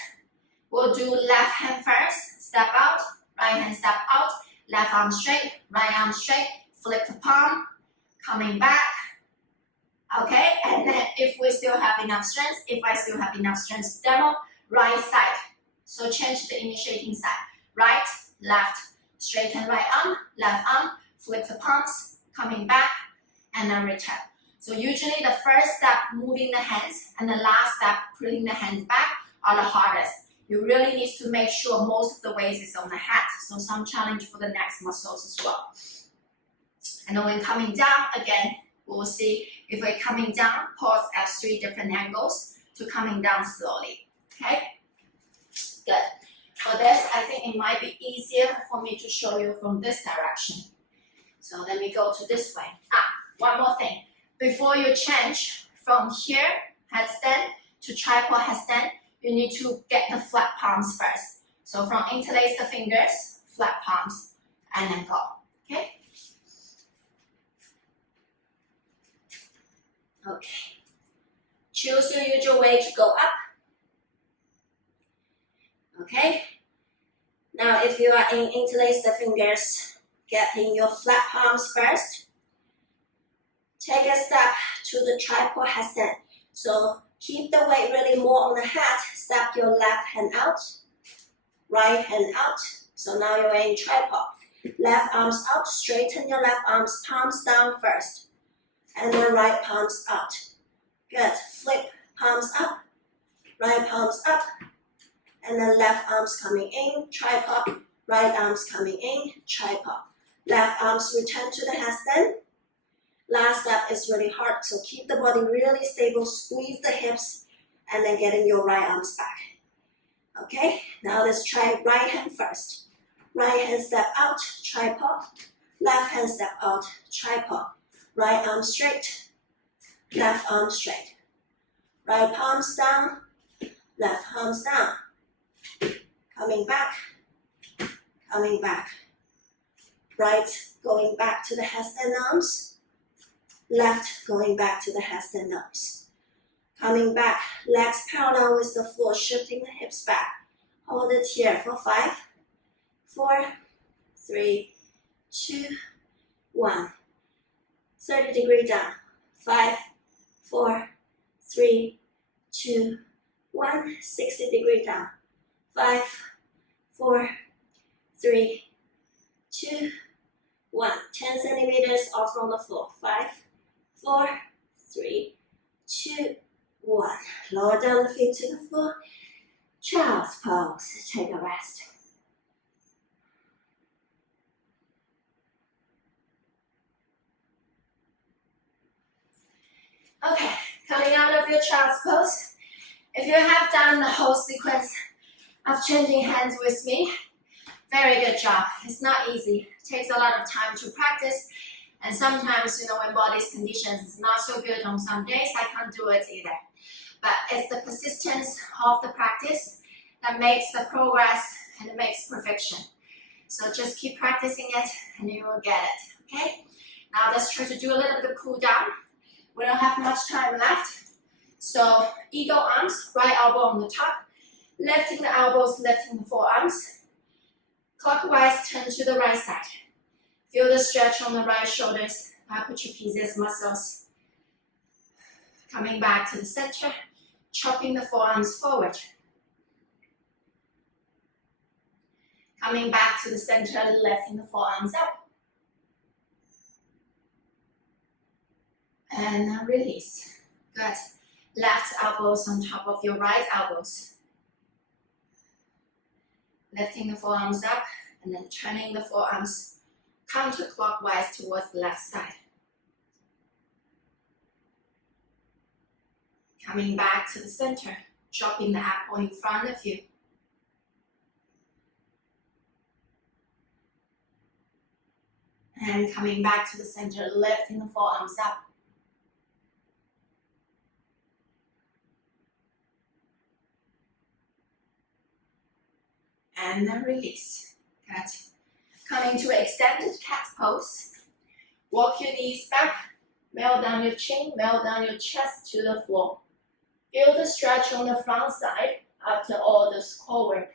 We'll do left hand first, step out, right hand step out, left arm straight, right arm straight, flip the palm, coming back, okay? And then if we still have enough strength, if I still have enough strength to demo, right side. So change the initiating side, right, left, straighten right arm, left arm, flip the palms, coming back, and then return. So usually the first step, moving the hands, and the last step, putting the hands back, are the hardest. You really need to make sure most of the weight is on the head. So some challenge for the neck muscles as well. And then when coming down, again, we'll see if we're coming down, pause at 3 different angles to coming down slowly, okay? Good. For this, I think it might be easier for me to show you from this direction. So let me go to this way. One more thing. Before you change from here, headstand, to tripod headstand, you need to get the flat palms first. So from interlace the fingers, flat palms, and then go, okay? Okay. Choose your usual way to go up. Okay. Now if you are in interlace the fingers, getting your flat palms first. Take a step to the tripod headstand. So keep the weight really more on the head. Step your left hand out, right hand out. So now you're in tripod. Left arms out, straighten your left arms, palms down first. And then right palms out. Good. Flip palms up, right palms up. And then left arms coming in, tripod. Right arms coming in, tripod. Left arms return to the headstand. Last step is really hard, so keep the body really stable, squeeze the hips, and then getting your right arms back. Okay, now let's try right hand first. Right hand step out, tripod. Left hand step out, tripod. Right arm straight, left arm straight. Right palms down, left palms down. Coming back, coming back. Right going back to the headstand arms. Left going back to the headstand arms. Coming back, legs parallel with the floor, shifting the hips back. Hold it here for 5, 4, 3, 2, 1. 30-degree down. 5, 4, 3, 2, 1. 60-degree down. 5, 4, 3, 2, 1. 10 centimeters off from the floor. 5, 4, 3, 2, 1. Lower down the feet to the floor. Child's pose. Take a rest. Okay, coming out of your child's pose. If you have done the whole sequence of changing hands with me, very good job. It's not easy. It takes a lot of time to practice. And sometimes, when body's conditions is not so good on some days, I can't do it either. But it's the persistence of the practice that makes the progress and it makes perfection. So just keep practicing it and you will get it, okay? Now let's try to do a little bit of cool down. We don't have much time left. So eagle arms, right elbow on the top, lifting the elbows, lifting the forearms. Clockwise, turn to the right side. Feel the stretch on the right shoulders, upper trapezius muscles. Coming back to the center, chopping the forearms forward. Coming back to the center, lifting the forearms up. And release. Good. Left elbows on top of your right elbows. Lifting the forearms up and then turning the forearms counterclockwise towards the left side. Coming back to the center, dropping the apple in front of you. And coming back to the center, lifting the forearms up. And then release. Good. Coming to extended cat pose. Walk your knees back, melt down your chin, melt down your chest to the floor. Feel the stretch on the front side after all this core work.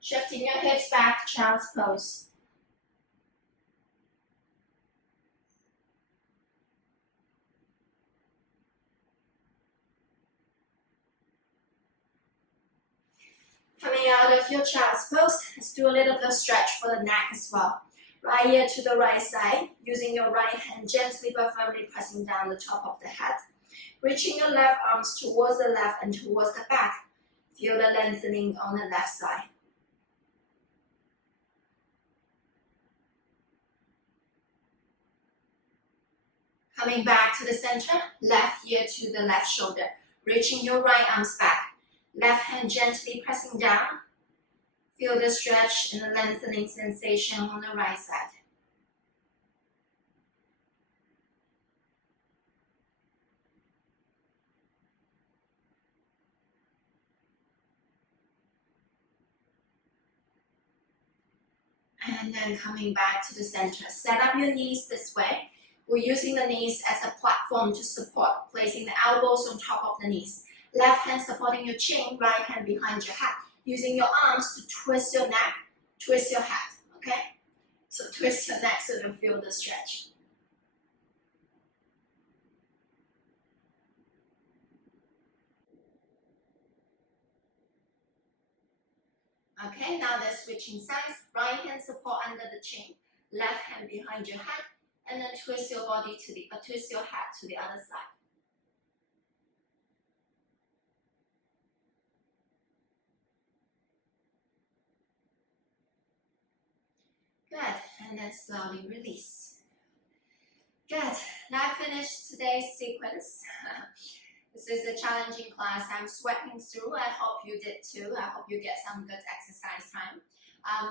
Shifting your hips back, child's pose. Coming out of your child's pose, let's do a little bit of stretch for the neck as well. Right ear to the right side, using your right hand gently but firmly pressing down the top of the head. Reaching your left arms towards the left and towards the back. Feel the lengthening on the left side. Coming back to the center, left ear to the left shoulder. Reaching your right arms back. Left hand gently pressing down. Feel the stretch and the lengthening sensation on the right side. And then coming back to the center. Set up your knees this way. We're using the knees as a platform to support, placing the elbows on top of the knees. Left hand supporting your chin, right hand behind your head. Using your arms to twist your neck, twist your head, okay? So twist your neck so you feel the stretch. Okay, now they're switching sides. Right hand support under the chin, left hand behind your head, and then twist your body to the, twist your head to the other side. Good, and then slowly release. Good, now finished today's sequence. This is a challenging class. I'm sweating through. I hope you did too. I hope you get some good exercise time.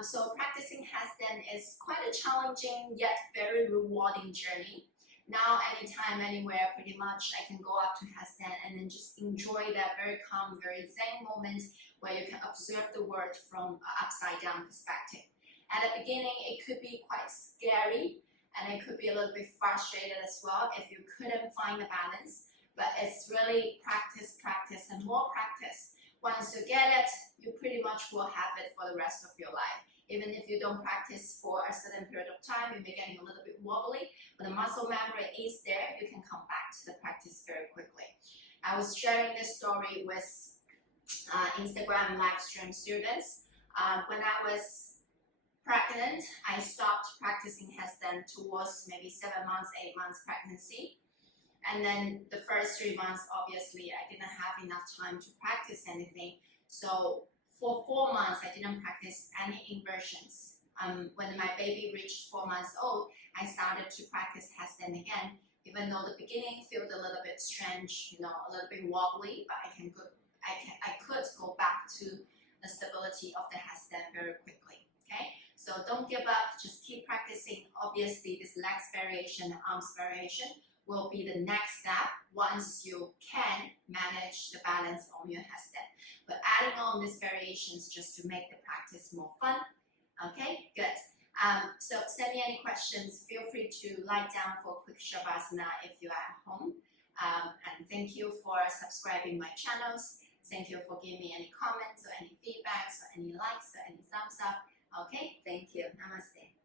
So practicing headstand is quite a challenging yet very rewarding journey. Now, anytime, anywhere, pretty much, I can go up to headstand and then just enjoy that very calm, very zen moment where you can observe the world from an upside down perspective. At the beginning, it could be quite scary and it could be a little bit frustrated as well if you couldn't find the balance. But it's really practice, practice, and more practice. Once you get it, you pretty much will have it for the rest of your life. Even if you don't practice for a certain period of time, you may get a little bit wobbly, but the muscle memory is there. You can come back to the practice very quickly. I was sharing this story with Instagram live stream students. When I was pregnant, I stopped practicing headstand towards maybe 7 months, 8 months pregnancy. And then the first 3 months, obviously, I didn't have enough time to practice anything. So for 4 months, I didn't practice any inversions. When my baby reached 4 months old, I started to practice headstand again. Even though the beginning felt a little bit strange, a little bit wobbly, but I could go back to the stability of the headstand very quickly. Okay, so don't give up. Just keep practicing. Obviously, this legs variation, arms variation will be the next step once you can manage the balance on your headstand. But adding on these variations just to make the practice more fun. Okay, good. So send me any questions. Feel free to lie down for a quick Shavasana if you are at home. And thank you for subscribing my channels. Thank you for giving me any comments or any feedbacks or any likes or any thumbs up. Okay, thank you. Namaste.